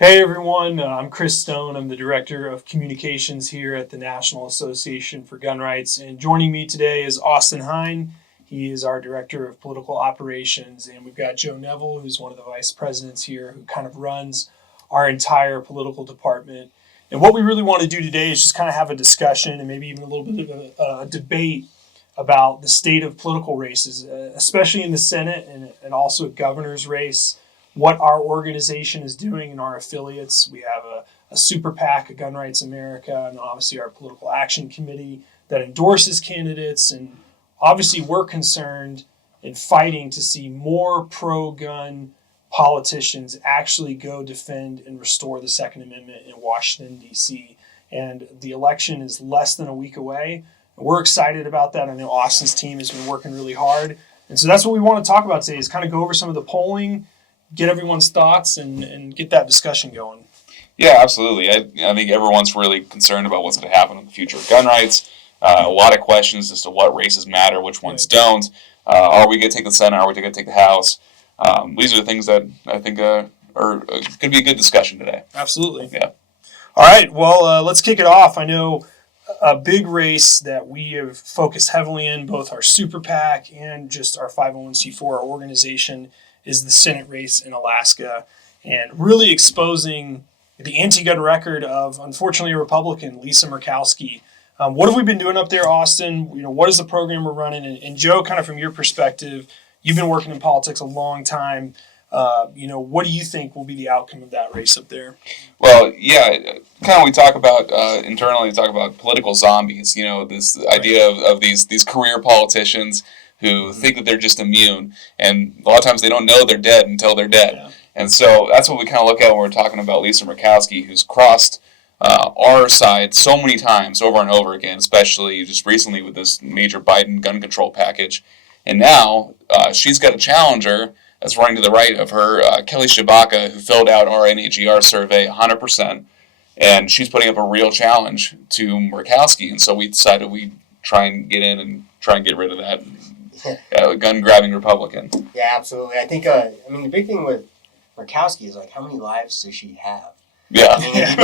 Hey everyone, I'm Chris Stone. I'm the Director of Communications here at the National Association for Gun Rights. And joining me today is Austin Hein. He is our Director of Political Operations. And we've got Joe Neville, who's one of the Vice Presidents here, who kind of runs our entire political department. And what we really want to do today is just kind of have a discussion and maybe even a little bit of a debate about the state of political races, especially in the Senate and also a governor's race, what our organization is doing and our affiliates. We have a super PAC, a Gun Rights America, and obviously our political action committee that endorses candidates. And obviously we're concerned in fighting to see more pro-gun politicians actually go defend and restore the Second Amendment in Washington, D.C. And the election is less than a week away. We're excited about that. I know Austin's team has been working really hard. And so that's what we want to talk about today is kind of go over some of the polling, get everyone's thoughts, and get that discussion going. Yeah, absolutely. I think everyone's really concerned about what's going to happen in the future of gun rights. A lot of questions as to what races matter, which ones don't. Are we going to take the Senate? Are we going to take the House? These are the things that I think are going to be a good discussion today. Absolutely. Yeah. All right. Well, let's kick it off. I know a big race that we have focused heavily in, both our super PAC and just our 501c4 organization, is the Senate race in Alaska, and really exposing the anti-gun record of, unfortunately, a Republican, Lisa Murkowski. What have we been doing up there, Austin? What is the program we're running? And Joe, kind of from your perspective, you've been working in politics a long time. What do you think will be the outcome of that race up there? Well, yeah, kind of we talk about internally, we talk about political zombies. This idea of these career politicians who think that they're just immune, and a lot of times they don't know they're dead until they're dead. Yeah. And so that's what we kind of look at when we're talking about Lisa Murkowski, who's crossed our side so many times over and over again, especially just recently with this major Biden gun control package. And now she's got a challenger that's running to the right of her, Kelly Shabaka, who filled out our NAGR survey 100%, and she's putting up a real challenge to Murkowski. And so we decided we'd try and get in and try and get rid of that gun-grabbing Republican. Yeah, absolutely. I think, the big thing with Murkowski is, how many lives does she have? Yeah. You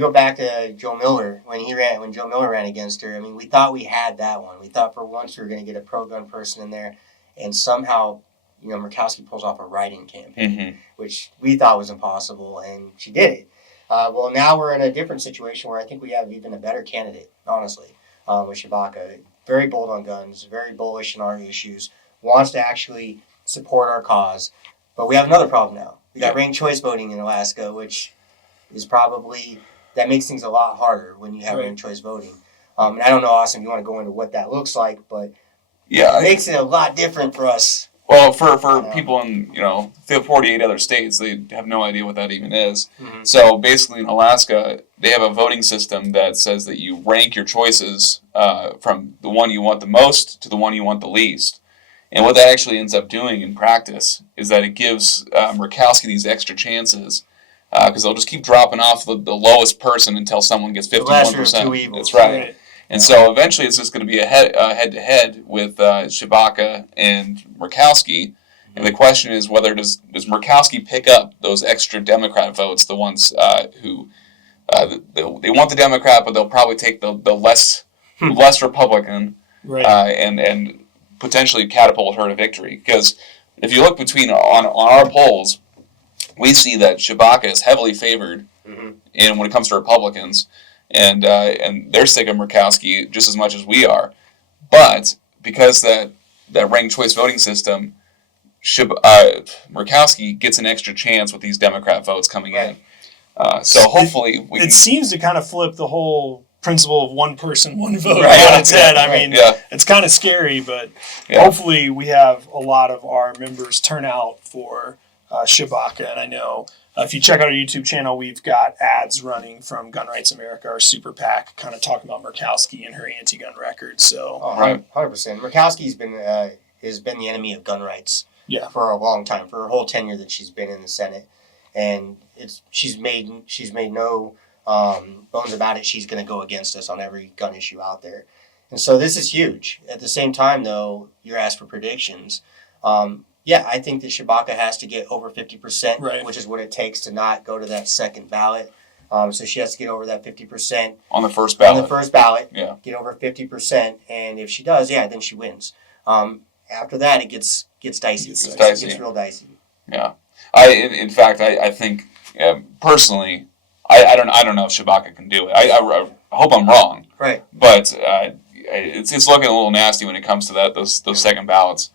go back to Joe Miller when Joe Miller ran against her. We thought we had that one. We thought for once we were going to get a pro-gun person in there, and somehow, Murkowski pulls off a write-in campaign, which we thought was impossible, and she did it. Well, now we're in a different situation where I think we have even a better candidate, honestly, with Shabaka. Very bold on guns, very bullish in our issues, wants to actually support our cause. But we have another problem now. We got ranked choice voting in Alaska, which is that makes things a lot harder when you have ranked choice voting. And I don't know, Austin, if you want to go into what that looks like, but it makes it a lot different for us. Well, for people in, the 48 other states, they have no idea what that even is. Mm-hmm. So basically in Alaska, they have a voting system that says that you rank your choices from the one you want the most to the one you want the least. And what that actually ends up doing in practice is that it gives Murkowski these extra chances because they'll just keep dropping off the lowest person until someone gets 51%. That's right. And so eventually it's just going to be a head-to-head with Shabaka and Murkowski. And the question is whether does Murkowski pick up those extra Democrat votes, the ones who they want the Democrat, but they'll probably take the less Republican and potentially catapult her to victory. Because if you look on our polls, we see that Shabaka is heavily favored when it comes to Republicans. And they're sick of Murkowski just as much as we are. But because that ranked choice voting system, Murkowski gets an extra chance with these Democrat votes coming in. So hopefully it seems to kind of flip the whole principle of one person, one vote on its head. It's kind of scary, but hopefully we have a lot of our members turn out for Shabaka. And I know if you check out our YouTube channel, we've got ads running from Gun Rights America, our super PAC, kind of talking about Murkowski and her anti-gun record. So 100%. Murkowski's been the enemy of gun rights for a long time, for her whole tenure that she's been in the Senate, and she's made no bones about it. She's going to go against us on every gun issue out there, and so this is huge. At the same time, though, you're asked for predictions. Yeah, I think that Shabaka has to get over 50%, Right. which is what it takes to not go to that second ballot. So she has to get over that 50% on the first ballot. on the first ballot. Yeah. Get over 50%, and if she does, then she wins. After that, it gets dicey. It's It dicey. gets real dicey. Yeah. In fact, I think personally, I don't know if Shabaka can do it. I hope I'm wrong. Right. But it's looking a little nasty when it comes to those second ballots.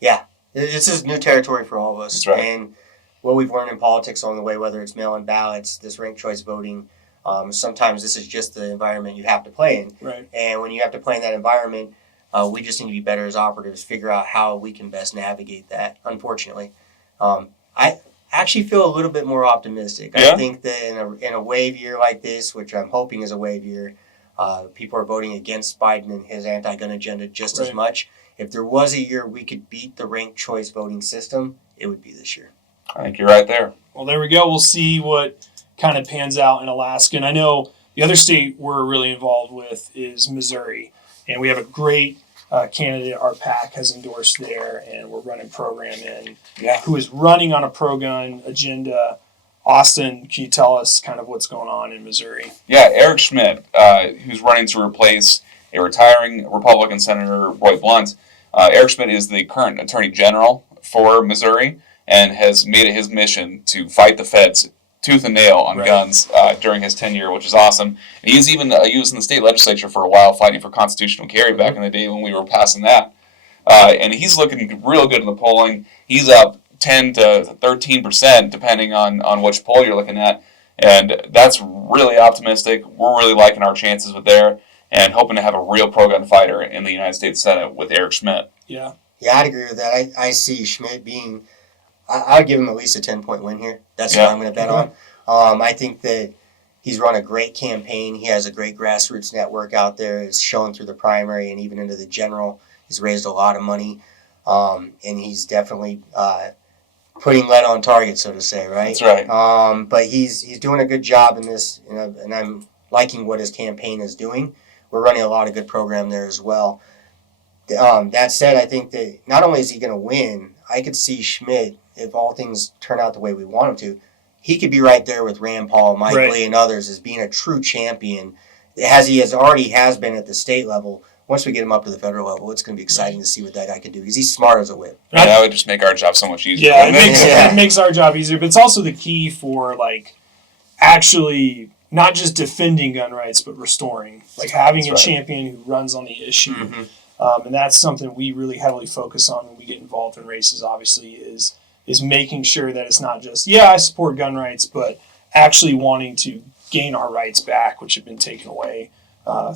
Yeah. This is new territory for all of us. That's right. And what we've learned in politics along the way, whether it's mail-in ballots, this ranked choice voting, sometimes this is just the environment you have to play in. Right. And when you have to play in that environment, we just need to be better as operatives, figure out how we can best navigate that, unfortunately. I actually feel a little bit more optimistic. Yeah? I think that in a wave year like this, which I'm hoping is a wave year, people are voting against Biden and his anti-gun agenda just as Right. much. If there was a year we could beat the ranked choice voting system, it would be this year. I think you're right there. Well, there we go. We'll see what kind of pans out in Alaska. And I know the other state we're really involved with is Missouri. And we have a great candidate our PAC has endorsed there, and we're running program in. Yeah. Who is running on a pro-gun agenda. Austin, can you tell us kind of what's going on in Missouri? Yeah, Eric Schmidt, who's running to replace a retiring Republican Senator Roy Blunt. Eric Schmidt is the current Attorney General for Missouri and has made it his mission to fight the feds tooth and nail on Right. guns during his tenure, which is awesome. And he was even in the state legislature for a while, fighting for constitutional carry back in the day when we were passing that. And he's looking real good in the polling. He's up 10 to 13%, depending on which poll you're looking at. And that's really optimistic. We're really liking our chances with there and hoping to have a real pro-gun fighter in the United States Senate with Eric Schmidt. Yeah. Yeah, I'd agree with that. I see Schmidt being, I'd give him at least a 10-point win here. That's Yeah. what I'm going to bet on. I think that he's run a great campaign. He has a great grassroots network out there. It's shown through the primary and even into the general. He's raised a lot of money, and he's definitely putting lead on target, so to say, right? That's right. But he's doing a good job in this, and I'm liking what his campaign is doing. We're running a lot of good program there as well. That said, I think that not only is he going to win, I could see Schmidt, if all things turn out the way we want him to, he could be right there with Rand Paul, Mike Right. Lee, and others as being a true champion, as he already has been at the state level. Once we get him up to the federal level, it's going to be exciting to see what that guy can do because he's smart as a whip. And that would just make our job so much easier. Yeah, wouldn't it? it makes our job easier, but it's also the key for like actually not just defending gun rights, but restoring. Like having That's a right. champion who runs on the issue, Mm-hmm. and that's something we really heavily focus on when we get involved in races. Obviously, is making sure that it's not just I support gun rights, but actually wanting to gain our rights back, which have been taken away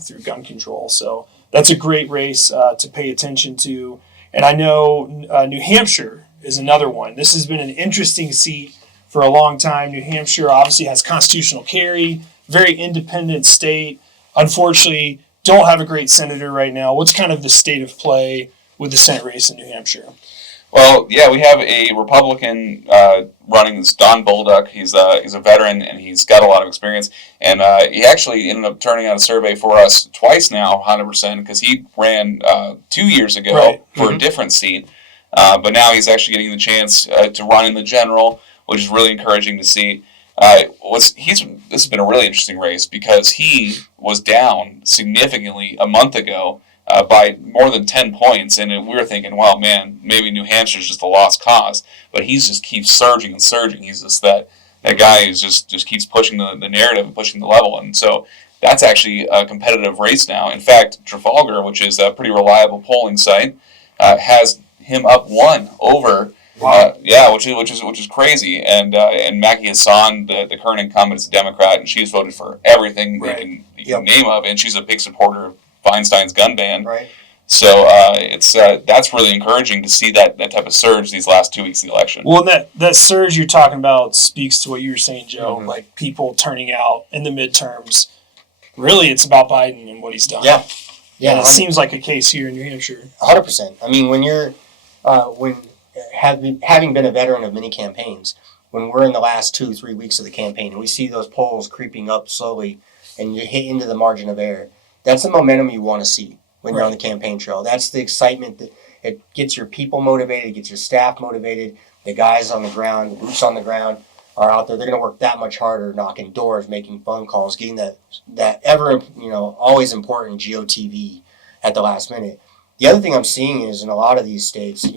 through gun control. So that's a great race to pay attention to. And I know New Hampshire is another one. This has been an interesting seat for a long time. New Hampshire obviously has constitutional carry, very independent state. Unfortunately, don't have a great senator right now. What's kind of the state of play with the Senate race in New Hampshire? Well, yeah, we have a Republican running. This Don Bolduc. He's a veteran and he's got a lot of experience. And he actually ended up turning out a survey for us twice now, 100%, because he ran 2 years ago Right. for a different seat. But now he's actually getting the chance to run in the general, which is really encouraging to see. This has been a really interesting race because he was down significantly a month ago by more than 10 points, and we were thinking, well, man, maybe New Hampshire's just a lost cause, but he just keeps surging and surging. He's just that guy who just keeps pushing the narrative and pushing the level, and so that's actually a competitive race now. In fact, Trafalgar, which is a pretty reliable polling site, has him up one over. Wow. Which is crazy, and Maggie Hassan, the current incumbent, is a Democrat, and she's voted for everything Right. you can name of, and she's a big supporter of Feinstein's gun ban. Right. So that's really encouraging to see that type of surge these last 2 weeks of the election. Well, that surge you're talking about speaks to what you were saying, Joe. Mm-hmm. Like people turning out in the midterms. Really, it's about Biden and what he's done. Yeah. And it seems like a case here in New Hampshire. 100%. I mean, when you're having been a veteran of many campaigns, when we're in the last 2-3 weeks of the campaign and we see those polls creeping up slowly and you hit into the margin of error, that's the momentum you want to see when you're on the campaign trail. That's the excitement. It gets your people motivated, it gets your staff motivated. The guys on the ground, the boots on the ground are out there. They're going to work that much harder, knocking doors, making phone calls, getting that ever, always important GOTV at the last minute. The other thing I'm seeing is in a lot of these states,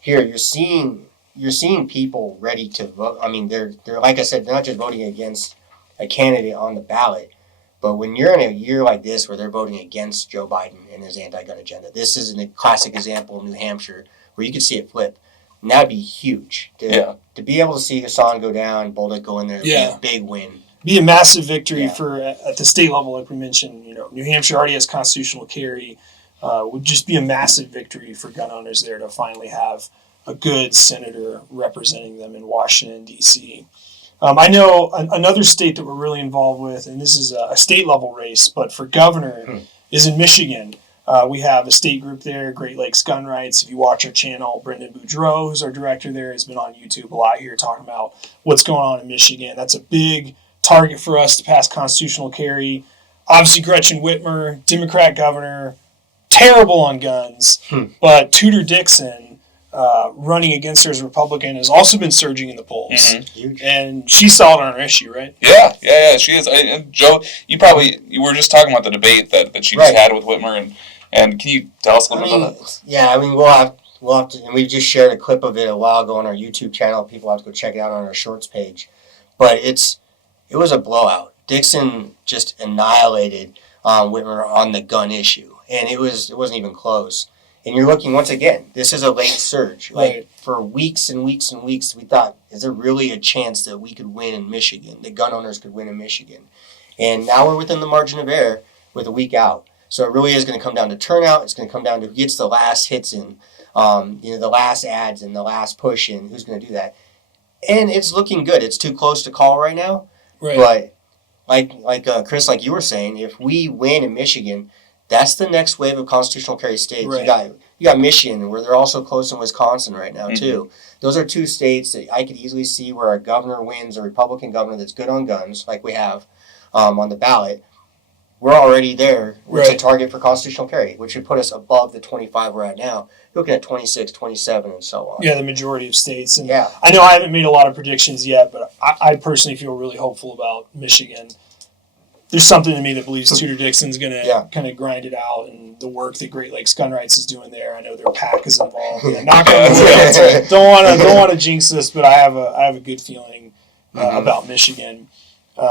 here you're seeing people ready to vote. I mean, they're like I said, they're not just voting against a candidate on the ballot, but when you're in a year like this where they're voting against Joe Biden and his anti-gun agenda, this is a classic example of New Hampshire where you could see it flip. And that'd be huge. To be able to see Hassan go down, Bolduc go in there, would be a big win. Be a massive victory for at the state level, like we mentioned. New Hampshire already has constitutional carry. Would just be a massive victory for gun owners there to finally have a good senator representing them in Washington, D.C. I know another state that we're really involved with, and this is a state level race, but for governor is in Michigan. We have a state group there, Great Lakes Gun Rights. If you watch our channel, Brendan Boudreau, who's our director there, has been on YouTube a lot here talking about what's going on in Michigan. That's a big target for us to pass constitutional carry. Obviously, Gretchen Whitmer, Democrat governor, terrible on guns, but Tudor Dixon, running against her as a Republican, has also been surging in the polls. And she's solid on her issue, right? Yeah, she is. And Joe, you were just talking about the debate that she just had with Whitmer, and can you tell us a little bit about that? Yeah, I mean, we'll have to, and we just shared a clip of it a while ago on our YouTube channel. People have to go check it out on our Shorts page. But it was a blowout. Dixon just annihilated Whitmer on the gun issue. And it wasn't even close. And you're looking, once again, this is a late surge. For weeks and weeks and weeks, we thought, is there really a chance that we could win in Michigan, that gun owners could win in Michigan? And now we're within the margin of error with a week out. So it really is going to come down to turnout. It's going to come down to who gets the last hits in, the last ads and the last push in, who's going to do that. And it's looking good. It's too close to call right now. But like Chris, like you were saying, if we win in Michigan, that's the next wave of constitutional carry states. You got Michigan, where they're also close in Wisconsin right now, too. Those are two states that I could easily see where a governor wins, a Republican governor that's good on guns, like we have on the ballot. We're already there. It's a target for constitutional carry, which would put us above the 25 we're at now. You're looking at 26, 27, and so on. Yeah, the majority of states. And I know I haven't made a lot of predictions yet, but I personally feel really hopeful about Michigan. There's something in me that believes Tudor Dixon's going to kind of grind it out, and the work that Great Lakes Gun Rights is doing there. I know their PAC is involved. Knock on wood. Don't want to jinx this, but I have a good feeling about Michigan.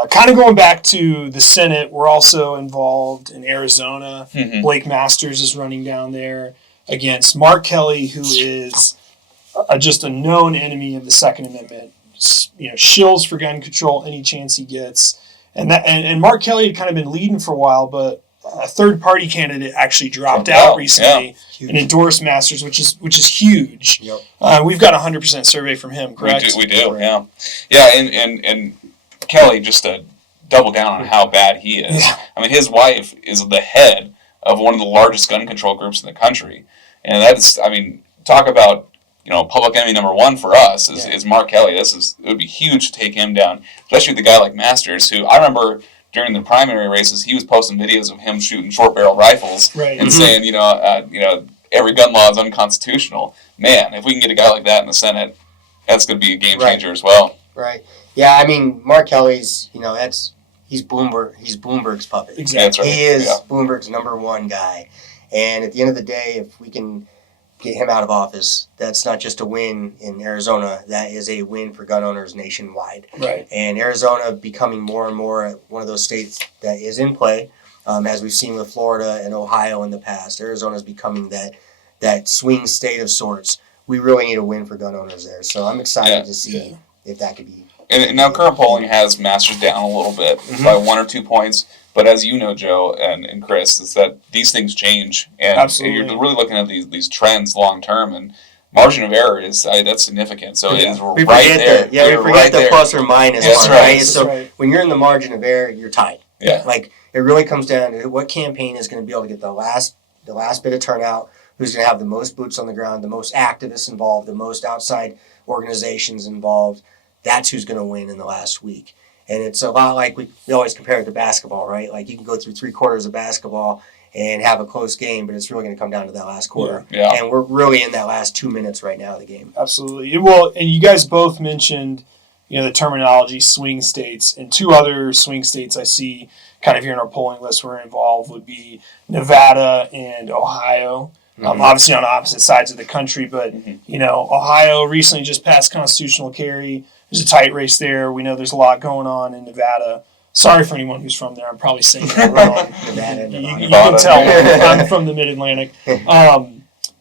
Kind of going back to the Senate, we're also involved in Arizona. Blake Masters is running down there against Mark Kelly, who is just a known enemy of the Second Amendment. Shills for gun control any chance he gets. And Mark Kelly had kind of been leading for a while, but a third-party candidate actually dropped out recently and endorsed Masters, which is huge. We've got a 100% survey from him, correct? We do, yeah. And Kelly, just to double down on how bad he is. I mean, his wife is the head of one of the largest gun control groups in the country, and that's, I mean, talk about public enemy number one for us is Mark Kelly. It would be huge to take him down, especially with a guy like Masters, who I remember during the primary races, he was posting videos of him shooting short barrel rifles and saying, every gun law is unconstitutional. Man, if we can get a guy like that in the Senate, that's going to be a game changer as well. Yeah, I mean, Mark Kelly's, he's Bloomberg's puppet. Exactly. He is Bloomberg's number one guy. And at the end of the day, if we can get him out of office, that's not just a win in Arizona, that is a win for gun owners nationwide. And Arizona becoming more and more one of those states that is in play, as we've seen with Florida and Ohio in the past. Arizona is becoming that swing state of sorts. We really need a win for gun owners there. So I'm excited to see if that could be. And now current polling has Masters down a little bit by 1 or 2 points. But as you know, Joe and Chris, is that these things change, and you're really looking at these trends long term, and margin of error is that's significant. So it is we right there. We forget the plus or minus one, right? So when you're in the margin of error, you're tied. Like it really comes down to what campaign is going to be able to get the last bit of turnout, who's going to have the most boots on the ground, the most activists involved, the most outside organizations involved. That's who's going to win in the last week. And it's a lot like we always compare it to basketball, right? Like you can go through 3 quarters of basketball and have a close game, but it's really going to come down to that last quarter. Yeah. And we're really in that last 2 minutes right now of the game. Absolutely. Well, and you guys both mentioned, the terminology swing states, and two other swing states I see kind of here in our polling list where involved would be Nevada and Ohio. Obviously on opposite sides of the country, but Ohio recently just passed constitutional carry. There's a tight race there. We know there's a lot going on in Nevada. Sorry for anyone who's from there. I'm probably saying that wrong. You can tell I'm from the Mid-Atlantic.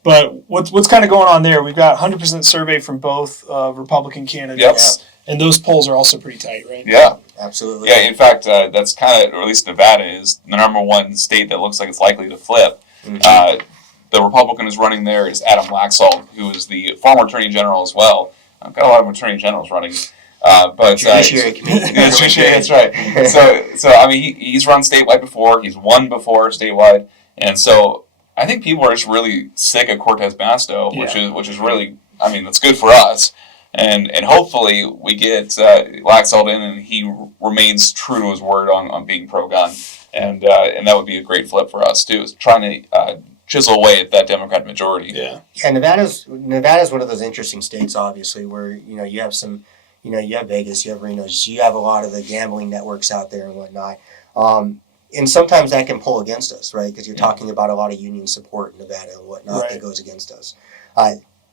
But what's kind of going on there? We've got 100% survey from both Republican candidates. Yep. And those polls are also pretty tight, right? Yeah. Absolutely. Yeah, in fact, that's kind of, or at least Nevada is the number one state that looks like it's likely to flip. The Republican who's running there is Adam Laxalt, who is the former Attorney General as well. I've got a lot of Attorney Generals running. But Judiciary Committee. That's right. So I mean, he's run statewide before. He's won before statewide. And so I think people are just really sick of Cortez Masto, which is really, I mean, that's good for us. And hopefully we get Laxalt in and he remains true to his word on being pro-gun. And that would be a great flip for us, too, is trying to chisel away at that Democrat majority. Yeah. And Nevada's one of those interesting states, obviously, where, you have some, you have Vegas, you have Reno, you have a lot of the gambling networks out there and whatnot. And sometimes that can pull against us, right? Because you're talking about a lot of union support in Nevada and whatnot that goes against us.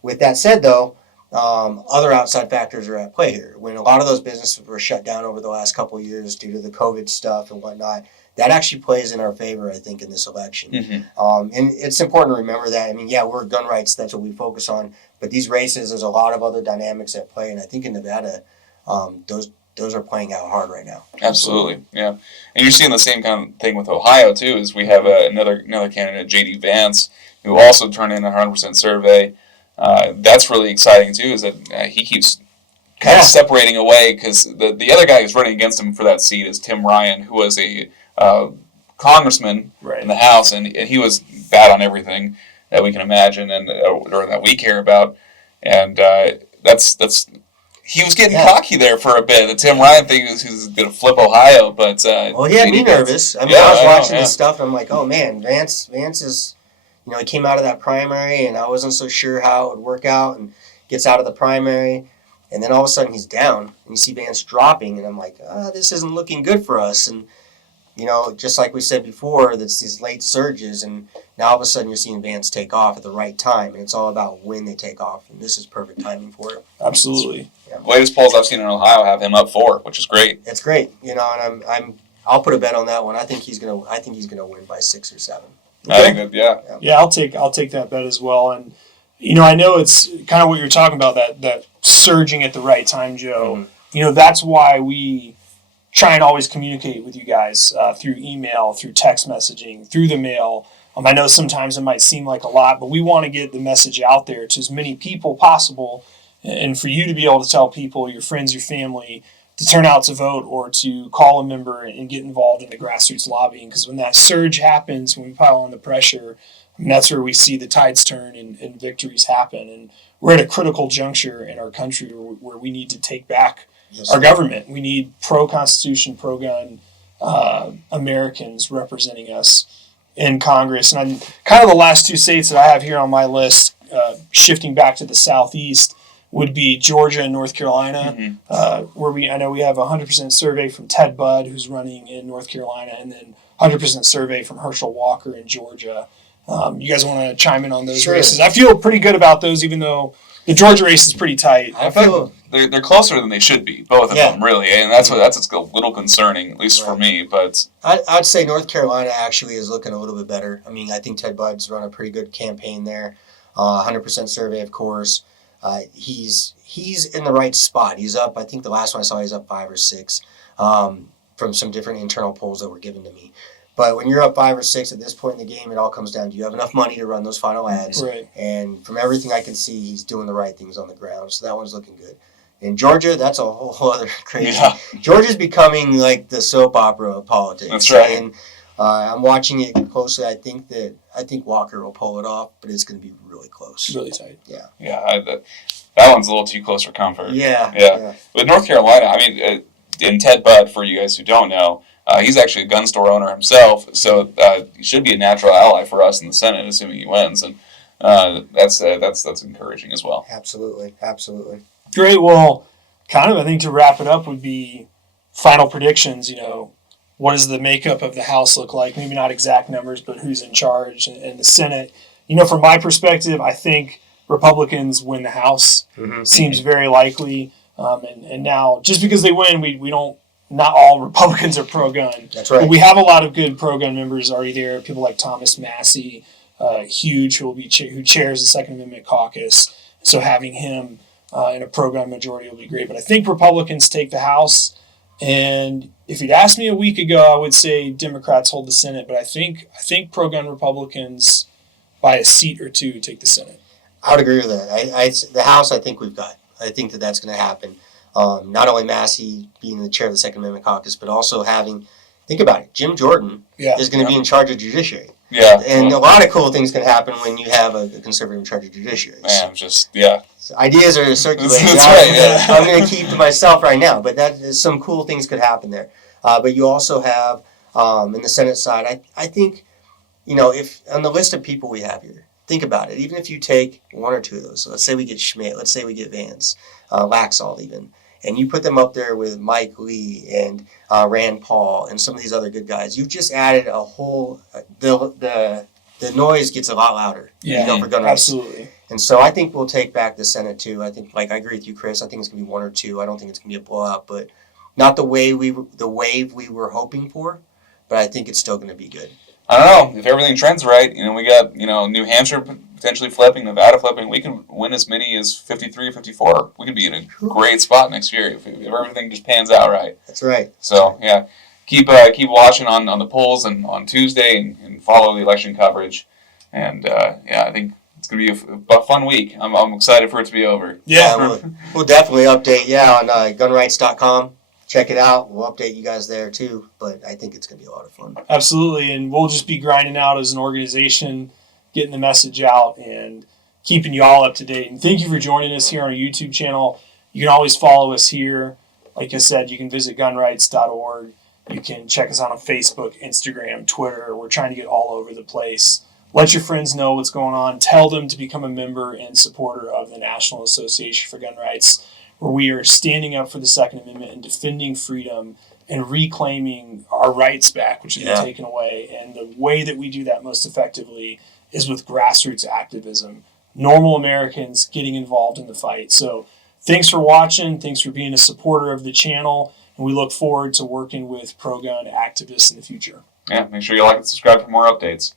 With that said, though, other outside factors are at play here. When a lot of those businesses were shut down over the last couple of years due to the COVID stuff and whatnot, that actually plays in our favor, I think, in this election. And it's important to remember that. I mean, we're gun rights, that's what we focus on. But these races, there's a lot of other dynamics at play. And I think in Nevada, those are playing out hard right now. Absolutely, yeah. And you're seeing the same kind of thing with Ohio, too, is we have another candidate, J.D. Vance, who also turned in a 100% survey. That's really exciting, too, is that he keeps kind of separating away, because the other guy who's running against him for that seat is Tim Ryan, who was a congressman in the House, and he was bad on everything that we can imagine and or that we care about. And that's he was getting cocky there for a bit. The Tim Ryan thing is he's going to flip Ohio, but he had me nervous. I mean, I was watching this stuff, and I'm like, oh man, Vance is, he came out of that primary, and I wasn't so sure how it would work out, and gets out of the primary, and then all of a sudden he's down, and you see Vance dropping, and I'm like, this isn't looking good for us. And just like we said before, that's these late surges, and now all of a sudden you're seeing Vance take off at the right time, and it's all about when they take off, and this is perfect timing for it. Absolutely. The latest polls I've seen in Ohio have him up 4, which is great. It's great, and I'll put a bet on that one. I think he's gonna win by 6 or 7. I think that Yeah, I'll take that bet as well. And I know it's kind of what you're talking about, that surging at the right time, Joe. That's why we try and always communicate with you guys through email, through text messaging, through the mail. I know sometimes it might seem like a lot, but we want to get the message out there to as many people possible, and for you to be able to tell people, your friends, your family, to turn out to vote or to call a member and get involved in the grassroots lobbying. Because when that surge happens, when we pile on the pressure, that's where we see the tides turn and victories happen. And we're at a critical juncture in our country where we need to take back our government. We need pro-Constitution, pro-gun Americans representing us in Congress. And kind of the last two states that I have here on my list, shifting back to the Southeast, would be Georgia and North Carolina, where I know we have a 100% survey from Ted Budd, who's running in North Carolina, and then 100% survey from Herschel Walker in Georgia. You guys want to chime in on those races? I feel pretty good about those, even though the Georgia race is pretty tight. I feel they're closer than they should be, both of them, really, and that's what's a little concerning, at least for me. But I'd say North Carolina actually is looking a little bit better. I mean, I think Ted Budd's run a pretty good campaign there. 100% survey, of course. He's in the right spot. He's up. I think the last one I saw, he's up 5 or 6 from some different internal polls that were given to me. But when you're up 5 or 6 at this point in the game, it all comes down to, you have enough money to run those final ads. Right. And from everything I can see, he's doing the right things on the ground. So that one's looking good. In Georgia, that's a whole other crazy. Yeah. Georgia's becoming like the soap opera of politics. That's right. And I'm watching it closely. I think Walker will pull it off, but it's going to be really close. Really tight. Yeah. Yeah. That one's a little too close for comfort. Yeah. With North Carolina, I mean, in Ted Budd, for you guys who don't know, He's actually a gun store owner himself, so he should be a natural ally for us in the Senate, assuming he wins, and that's encouraging as well. Absolutely. Great. Well, kind of, I think to wrap it up would be final predictions. What does the makeup of the House look like? Maybe not exact numbers, but who's in charge, and the Senate. From my perspective, I think Republicans win the House. Mm-hmm. Seems very likely. And now, just because they win, we don't. Not all Republicans are pro-gun. That's right. But we have a lot of good pro-gun members already there. People like Thomas Massey, huge, who chairs the Second Amendment Caucus. So having him in a pro-gun majority will be great. But I think Republicans take the House. And if you'd asked me a week ago, I would say Democrats hold the Senate. But I think pro-gun Republicans, by a seat or two, take the Senate. I would agree with that. The House, I think we've got. I think that's going to happen. Not only Massey being the chair of the Second Amendment Caucus, but also think about it, Jim Jordan is going to be in charge of judiciary. Yeah. And a lot of cool things can happen when you have a conservative in charge of judiciary. Man, So ideas are circulating. That's right, yeah. I'm going to keep to myself right now, but some cool things could happen there. But you also have, in the Senate side, I think, if on the list of people we have here, think about it. Even if you take one or two of those, so let's say we get Schmidt, let's say we get Vance, Laxalt even, and you put them up there with Mike Lee and Rand Paul and some of these other good guys, you've just added a whole the noise gets a lot louder. For gun rights. Absolutely. And so I think we'll take back the Senate too. I think, I agree with you, Chris. I think it's gonna be one or two. I don't think it's gonna be a blowout, but not the wave we were hoping for. But I think it's still gonna be good. I don't know if everything trends right. We got New Hampshire potentially flipping, Nevada flipping. We can win as many as 53 or 54. We could be in a great spot next year if everything just pans out right. That's right. So yeah, keep watching on the polls and on Tuesday and follow the election coverage. And I think it's gonna be a fun week. I'm excited for it to be over. Yeah, we'll definitely update. On gunrights.com. Check it out. We'll update you guys there too. But I think it's going to be a lot of fun. Absolutely. And we'll just be grinding out as an organization, getting the message out and keeping you all up to date. And thank you for joining us here on our YouTube channel. You can always follow us here. Like I said, you can visit gunrights.org. You can check us out on Facebook, Instagram, Twitter. We're trying to get all over the place. Let your friends know what's going on. Tell them to become a member and supporter of the National Association for Gun Rights, where we are standing up for the Second Amendment and defending freedom and reclaiming our rights back, which have been taken away. And the way that we do that most effectively is with grassroots activism, normal Americans getting involved in the fight. So thanks for watching. Thanks for being a supporter of the channel. And we look forward to working with pro-gun activists in the future. Yeah, make sure you like and subscribe for more updates.